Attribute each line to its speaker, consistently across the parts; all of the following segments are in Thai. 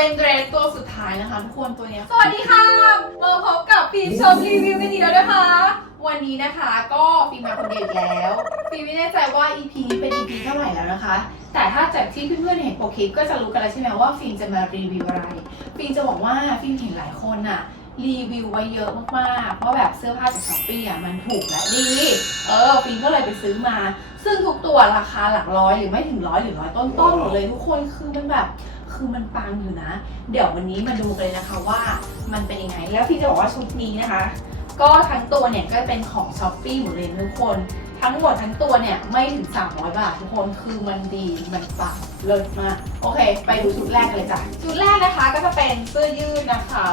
Speaker 1: เป็นเดรสตัวสุดท้ายนะคะทุกคนตัวเนี้ยสวัสดีค่ะมาพบกับฟิล์มชมรีวิวกันอีกแล้วนะคะ วันนี้นะคะก็ฟิล์มมาคนเดียวอีกแล้วฟิล์มไม่แน่ใจว่า EP นี้เป็น EP เท่าไหร่แล้วนะคะ แต่ถ้าจากที่เพื่อนๆเห็นโปรคลิปก็จะรู้กันแล้วใช่ไหมว่าฟิล์มจะมารีวิวอะไร ฟิล์มจะบอกว่าฟิล์มเห็นหลายคนอะรีวิวไว้เยอะมากๆ ว่าแบบเสื้อผ้าจากช้อปปี้อะมันถูกและดี เออฟิล์มก็เลยไปซื้อมา ซึ่งทุกตัวราคาหลักร้อยหรือไม่ถึงร้อยหรือร้อยต้นๆหมดเลยทุกคนคือมันแบบ คือมันปังอยู่นะ เดี๋ยววันนี้มาดูกันเลยนะคะว่ามันเป็นยังไง แล้วพี่จะบอกว่าชุดนี้นะคะ ก็ทั้งตัวเนี่ยก็เป็นของช้อปปี้หมดเลยทุกคน ทั้งหมดทั้งตัวเนี่ยไม่ถึง 300 บาททุกคนคือมันดีมันปังเลิศมาก โอเค ไปดูชุดแรกกันเลยจ้ะชุดแรกนะคะก็จะเป็นเสื้อยืดนะคะ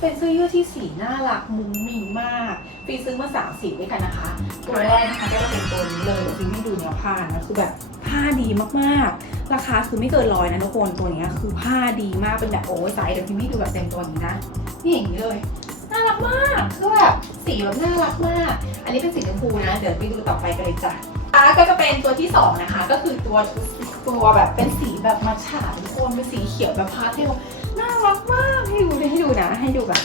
Speaker 1: เป็นเสื้อยืดที่สีน่ารักมุ้งมิ้งมากฟีซื้อมาสามสีด้วยกันนะคะ ตัวแรกนะคะก็จะเป็นตัวนี้เลยเดี๋ยวฟีให้ดูเนื้อผ้านะคือแบบผ้าดีมากๆ ราคาคือไม่เกินร้อยนะทุกคนตัวเนี้ยคือผ้าดีมากเป็นแบบโอเวอร์ไซส์เดี๋ยวฟีให้ดูแบบเต็มตัวอย่างนี้นะนี่อย่างนี้เลยน่ารักมากคือแบบสีแบบน่ารักมาก อันนี้เป็นสีชมพูนะ เดี๋ยวไปดูต่อไปกันเลยจ้ะอะก็จะเป็นตัวที่สองนะคะ ก็คือตัวตัวแบบเป็นสีแบบมัทฉะทุกคนเป็นสีเขียวแบบพาสเทล น่ารักมากให้ดูให้ดูนะให้ดูแบบ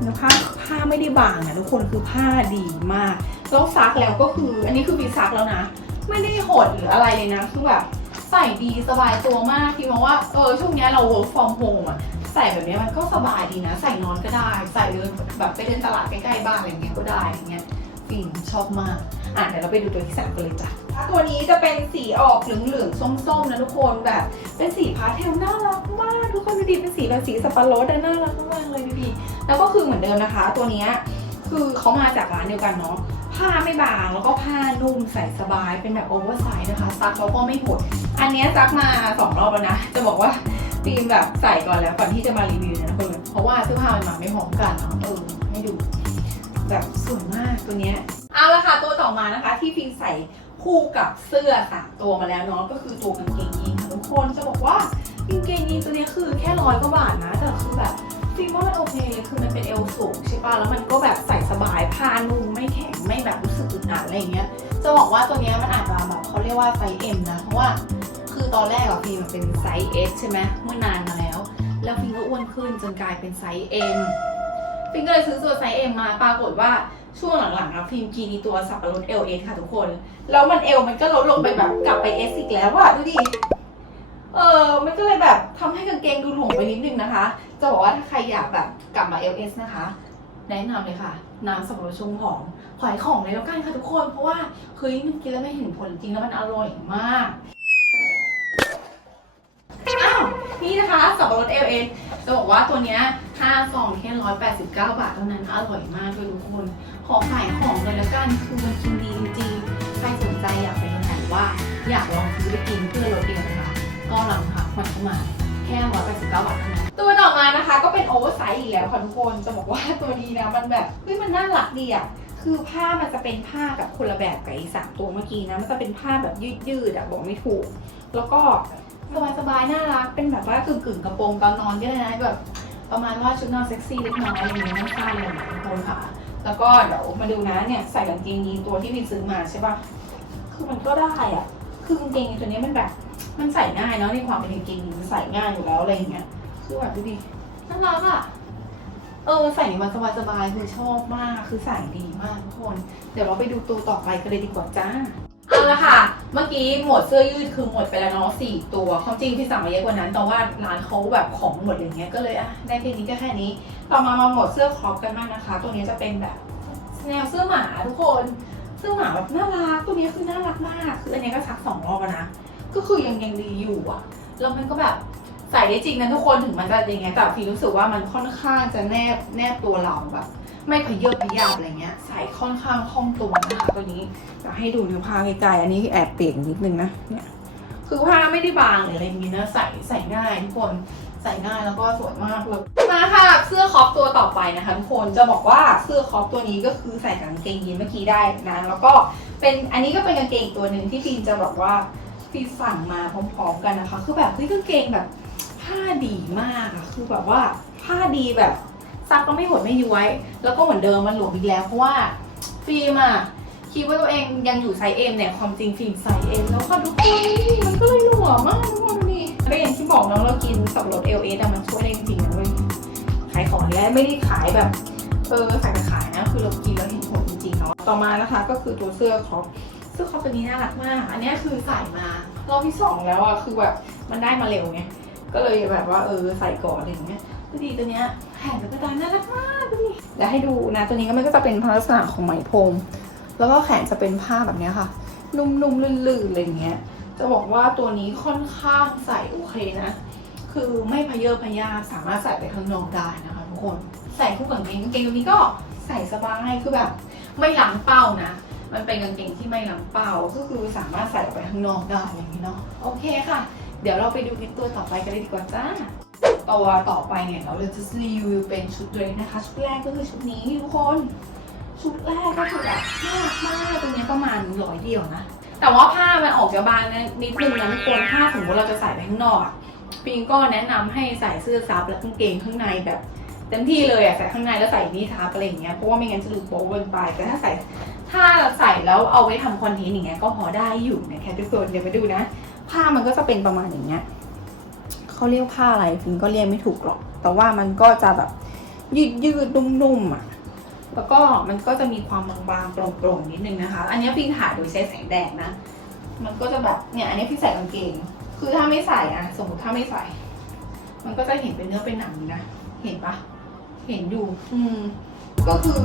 Speaker 1: เนื้อผ้าผ้าไม่ได้บางนะทุกคนคือผ้าดีมากแล้วซักแล้วก็คือ อันนี้คือมีซักแล้วนะ ไม่ได้หดหรืออะไรเลยนะ คือแบบใส่ดีสบายตัวมากพี่มองว่าเออช่วงเนี้ยเรา work from home อะใส่แบบเนี้ยมันก็สบายดีนะ ใส่นอนก็ได้ ใส่เดินแบบไปเดินตลาดใกล้ๆบ้านอะไรเงี้ยก็ได้อย่างเงี้ย ฟินชอบมากอะเดี๋ยวเราไปดูตัวที่สามกันเลยจ้ะตัวนี้จะเป็นสีออกเหลืองๆส้มๆนะทุกคนแบบ เป็นสีพาสเทลน่ารักมากทุกคนดูดิเป็นสีแบบสีสับปะรดอะน่ารักมากเลยดูดิแล้วก็คือเหมือนเดิมนะคะ ตัวเนี้ยคือเขามาจากร้านเดียวกันเนาะผ้าไม่บางแล้วก็ผ้านุ่มใส่สบายเป็นแบบโอเวอร์ไซส์นะคะซักแล้วก็ไม่หด อันเนี้ยซักมาสองรอบแล้วนะ จะบอกว่าฟิล์มแบบใส่ก่อนแล้วก่อนที่จะมารีวิวเนี่ยนะคุณเพราะว่าเสื้อผ้ามันมาไม่พร้อมกันเนาะเออให้ดู แบบสวยมากตัวเนี้ยเอาละค่ะตัวต่อมานะคะ ที่ฟิล์มใส่คู่กับเสื้อสามตัวมาแล้วเนาะก็คือตัวกางเกงยีนค่ะทุกคนจะบอกว่ากางเกงยีนตัวนี้คือแค่ร้อยกว่าบาทนะ แต่คือแบบฟิล์มว่ามันโอเคคือมันเป็นเอวสูงใช่ป่ะแล้วมันก็แบบใส่สบายผ้านุ่มไม่แข็งไม่แบบรู้สึกอึดอัดอะไรอย่างเงี้ยจะบอกว่าตัวนี้มันอาจจะแบบเขาเรียกว่าไซส์ M นะเพราะว่าคือตอนแรกอะฟิลมันเป็นไซส์ S ใช่ไหมเมื่อนานมาแล้ว แล้วฟิลก็อ้วนขึ้นจนกลายเป็นไซส์ M ฟิล์มก็เลยซื้อตัวไซส์ M มมาปรากฏว่าช่วงหลังๆอะฟิล์มกินีตัวสับปะรด LS ค่ะทุกคน แล้วมันเอวมันก็ลดลงไปแบบกลับไป S อีกแล้วอะดูดิเออมันก็เลยแบบทำให้กางเกงดูหลวมไปนิดนึงนะคะ จะบอกว่าถ้าใครอยากแบบกลับมา LS นะคะ แนะนำเลยค่ะ น้ำสับปะรดชงหอมขอยของเลยแล้วกันค่ะทุกคน เพราะว่าเฮ้ยมันกินแล้วไม่เห็นผลจริงแล้วมันอร่อยมากอ้าวนี่นะคะสับปะรด LS จะบอกว่าตัวเนี้ย 5ซองแค่ 189 บาทเท่านั้น อร่อยมากเลยทุกคน ขอขายของเลยล้วกัน คือมันกินดีจริงๆ ใครสนใจอยากเป็นคนไหนว่า อยากลองซื้อไปกินเพื่อลดเดียวนะคะก็ลองค่ะมันเข้ามาแค่ 189 บาทเท่านั้น ตัวต่อมานะคะก็เป็นโอเวอร์ไซส์อีกแล้วค่ะทุกคน จะบอกว่าตัวนี้นะมันแบบเฮ้ยมันน่ารักดีอะคือผ้ามันจะเป็นผ้ากับคนละแบบกับอีสามตัวเมื่อกี้นะ มันจะเป็นผ้าแบบยืดๆอะบอกไม่ถูก แล้วก็สบายๆน่ารัก เป็นแบบว่ากึ่งๆกระโปรงตอนนอนก็ได้นะแบบ ประมาณว่าชุดนอนเซ็กซี่เล็กน้อยอะไรอย่างเงี้ยไม่สั้นเลยทุกคนค่ะ แล้วก็เดี๋ยวมาดูนะเนี่ยใส่กางเกงยีนตัวที่วินซื้อมาใช่ปะคือมันก็ได้อะ คือกางเกงยีนตัวนี้มันแบบ มันใส่ง่ายเนาะในความเป็นกางเกงยีนมันใส่ง่ายอยู่แล้วอะไรอย่างเงี้ย คือแบบดูดิน่ารักอะ เออใส่ในวันสบายๆคือชอบมาก คือใส่ดีมากทุกคน เดี๋ยวเราไปดูตัวต่อไปกันเลยดีกว่าจ้าเอาละค่ะ เมื่อกี้หมดเสื้อยืดคือหมดไปแล้วเนาะสี่ตัวความจริงพี่สั่งมาเยอะกว่านั้น แต่ว่าร้านเขาแบบของหมดอย่างเงี้ยก็เลยอะได้แค่นี้ก็แค่นี้ ต่อมามาหมดเสื้อครอปกันมากนะคะ ตัวนี้จะเป็นแบบแนวเสื้อหมาทุกคนเสื้อหมาแบบน่ารักตัวนี้คือน่ารักมากคืออันนี้ก็ซักสองรอบนะก็คือยังยังดีอยู่อะแล้วมันก็แบบ ใส่ได้จริงนะทุกคนถึงมันจะอย่างเงี้ยแต่พี่รู้สึกว่ามันค่อนข้างจะแนบแนบตัวเราแบบ ไม่ขยืบขยับอะไรเงี้ย ใส่ค่อนข้างคล่องตัวนะคะตัวนี้จะให้ดูนื้อผ้าไกลๆอันนี้แอบเปียกนิดนึงนะเนี่ยคือผ้าไม่ได้บางหรืออะไรอย่างงี้นะใส่ใส่ง่ายทุกคนใส่ง่ายแล้วก็สวยมากเลยมาค่ะเสื้อคอปตัวต่อไปนะคะทุกคนจะบอกว่าเสื้อคอปตัวนี้ก็คือใส่กางเกงยีนเมื่อกี้ได้นะแล้วก็เป็นอันนี้ก็เป็นกางเกงตัวหนึ่งที่ฟีนจะบอกว่าฟีสั่งมาพร้อมๆกันนะคะ คือแบบเฮ้ยกางเกงแบบ ผ้าดีมากอะคือแบบว่าผ้าดีแบบซักก็ไม่หดไม่ย้วย แล้วก็เหมือนเดิมมันหลวมอีกแล้วเพราะว่าฟิล์มอะคิดว่าตัวเองยังอยู่ไซส์เอ็มเนี่ยความจริงฟิล์มไซส์เอ็มแล้วค่ะทุกคนมันก็เลยหลวมมากทุกคนดูดิก็อย่างที่บอกน้องเรากินสับปะรดเอลเอแต่มันช่วยได้จริงๆนะเว้ยขายของแล้วไม่ได้ขายแบบเออขายไปขายนะ คือเรากินแล้วเห็นผลจริงๆเนาะต่อมานะคะก็คือตัวเสื้อครอปเสื้อคอปตัวนี้น่ารักมาก อันนี้คือใส่มารอบที่สองแล้วอะคือแบบมันได้มาเร็วไง ก็เลยแบบว่าเออใส่ก่อนอะไรอย่างเงี้ยดูดีตัวเนี้ยแผ่นกระดานน่ารักมากดูดิเดี๋ยวให้ดูนะตัวนี้ก็มันก็จะเป็นลักษณะของไหมพรมแล้วก็แขนจะเป็นผ้าแบบเนี้ยค่ะ นุ่มๆลื่นๆอะไรอย่างเงี้ยจะบอกว่าตัวนี้ค่อนข้างใส่โอเคนะ คือไม่พเยอพยาสามารถใส่ไปข้างนอกได้นะคะทุกคน ใส่คู่กับกางเกงกางเกงตัวนี้ก็ใส่สบายคือแบบ ไม่หลังเป้านะ มันเป็นกางเกงที่ไม่หลังเป้าก็คือสามารถใส่ออกไปข้างนอกได้อย่างนี้เนาะ โอเคค่ะ เดี๋ยวเราไปดูคลิปตัวต่อไปกันเลยดีกว่าจ้าตัวต่อไปเนี่ยเราจะรีวิวเป็นชุดเดรสนะคะชุดแรกก็คือชุดนี้ทุกคน ชุดแรกก็คือแบบน่ารักมากตัวนี้ประมาณร้อยเดียวนะ แต่ว่าผ้ามันออกจากบานนิดนึงนะทุกคนถ้าสมมติเราจะใส่ไปข้างนอกปิงก็แนะนำให้ใส่เสื้อซับและกางเกงข้างในแบบเต็มที่เลยอะใส่ข้างในแล้วใส่นี่ทับอะไรอย่างเงี้ยเพราะว่าไม่งั้นจะดูโป๊ะเกินไปแต่ถ้าใส่ถ้าใส่แล้วเอาไว้ทำคอนเทนต์อย่างเงี้ยก็พอได้อยู่นะคะทุกคนเดี๋ยวไปดูนะ ผ้ามันก็จะเป็นประมาณอย่างเงี้ยเขาเรียกผ้าอะไรพิงก็เรียกไม่ถูกหรอก แต่ว่ามันก็จะแบบยืดยืดนุ่มๆอะแล้วก็มันก็จะมีความบางๆโปร่งๆนิดนึงนะคะ อันนี้พิงถ่ายโดยใช้แสงแดดนะ มันก็จะแบบเนี่ยอันนี้พิงใส่กางเกง คือถ้าไม่ใส่อะสมมติถ้าไม่ใส่ มันก็จะเห็นเป็นเนื้อเป็นหนังนะ เห็นปะเห็นอยู่ อืม ก็คือ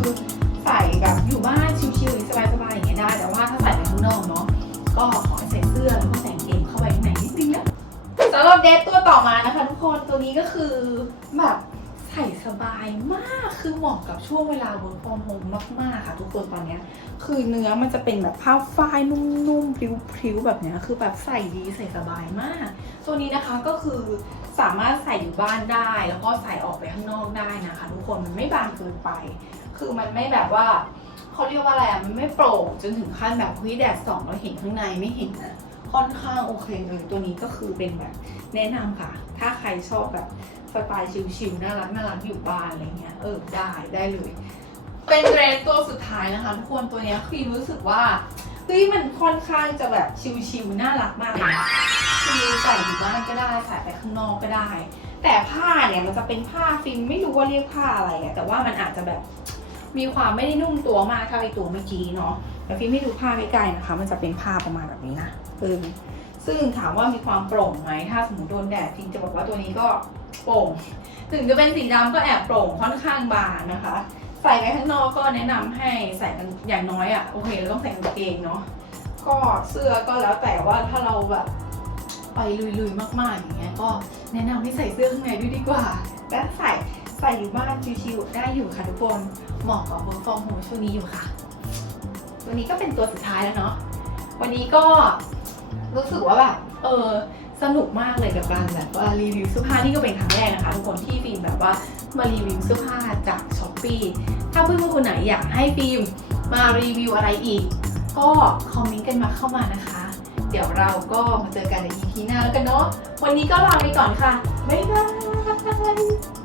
Speaker 1: ใส่แบบอยู่บ้านชิวๆสบายๆอย่างเงี้ยได้ แต่ว่าถ้าใส่ไปข้างนอกเนาะ ก็ขอให้ใส่เสื้อแล้วก็ใส่ สำหรับเดทตัวต่อมานะคะทุกคนตัวนี้ก็คือแบบใส่สบายมากคือเหมาะกับช่วงเวลา work from home มากๆค่ะ ทุกคนตอนเนี้ยคือเนื้อมันจะเป็นแบบผ้าฝ้ายนุ่มๆพริ้วๆแบบเนี้ยคือแบบใส่ดีใส่สบายมาก ตัวนี้นะคะก็คือสามารถใส่อยู่บ้านได้ แล้วก็ใส่ออกไปข้างนอกได้นะคะ ทุกคนมันไม่บางเกินไป คือมันไม่แบบว่าเขาเรียกว่าอะไรอะมันไม่โปร่งจนถึงขั้นแบบเฮ้ยแดดส่องแล้วเห็นข้างในไม่เห็นนะ ค่อนข้างโอเคเลยตัวนี้ก็คือเป็นแบบแนะนำค่ะ ถ้าใครชอบแบบสไตล์ชิลๆน่ารักน่ารักอยู่บ้านอะไรเงี้ยเออได้ได้เลย เป็นเดรสตัวสุดท้ายนะคะทุกคนตัวนี้คือรู้สึกว่าเฮ้ยมันค่อนข้างจะแบบชิลๆน่ารักมากเลยนะคือใส่อยู่บ้านก็ได้ใส่ไปข้างนอกก็ได้ แต่ผ้าเนี่ยมันจะเป็นผ้าฟิล์มไม่รู้ว่าเรียกผ้าอะไรอะแต่ว่ามันอาจจะแบบมีความไม่ได้นุ่มตัวมากเท่าไอตัวเมื่อกี้เนาะ แต่ฟิล์มไม่ดูผ้าใกล้ๆนะคะ มันจะเป็นผ้าประมาณแบบนี้นะเออซึ่งถามว่ามีความโปร่งไหมถ้าสมมติโดนแดดฟิล์มจะบอกว่าตัวนี้ก็โปร่ง ถึงจะเป็นสีดำก็แอบโปร่งค่อนข้างบางนะคะ ใส่ไปข้างนอกก็แนะนำให้ใส่กันอย่างน้อยอะ่ะโอเคเราต้องใส่กางเกงเนาะก็เสื้อก็แล้วแต่ว่าถ้าเราแบบไปลุยๆมากๆอย่างเงี้ยก็แนะนำให้ใส่เสื้อข้างในด้วยดีกว่าและใส่ใส่อยู่บ้านชิวๆได้อยู่ค่ะทุกคนเหมาะกับ work from home ช่วงนี้อยู่ค่ะ ตัวนี้ก็เป็นตัวสุดท้ายแล้วเนาะวันนี้ก็รู้สึกว่าแบบเออสนุกมากเลยกับการแบบว่ารีวิวเสื้อผ้านี่ก็เป็นครั้งแรกนะคะทุกคนที่ฟิล์มแบบว่ามารีวิวเสื้อผ้าจากช้อปปีถ้าเพื่อนๆคนไหนอยากให้ฟิล์มมารีวิวอะไรอีก ก็คอมเมนต์กันมาเข้ามานะคะ เดี๋ยวเราก็มาเจอกันใน EP หน้าแล้วกันเนาะวันนี้ก็ลาไปก่อนค่ะบ๊ายบาย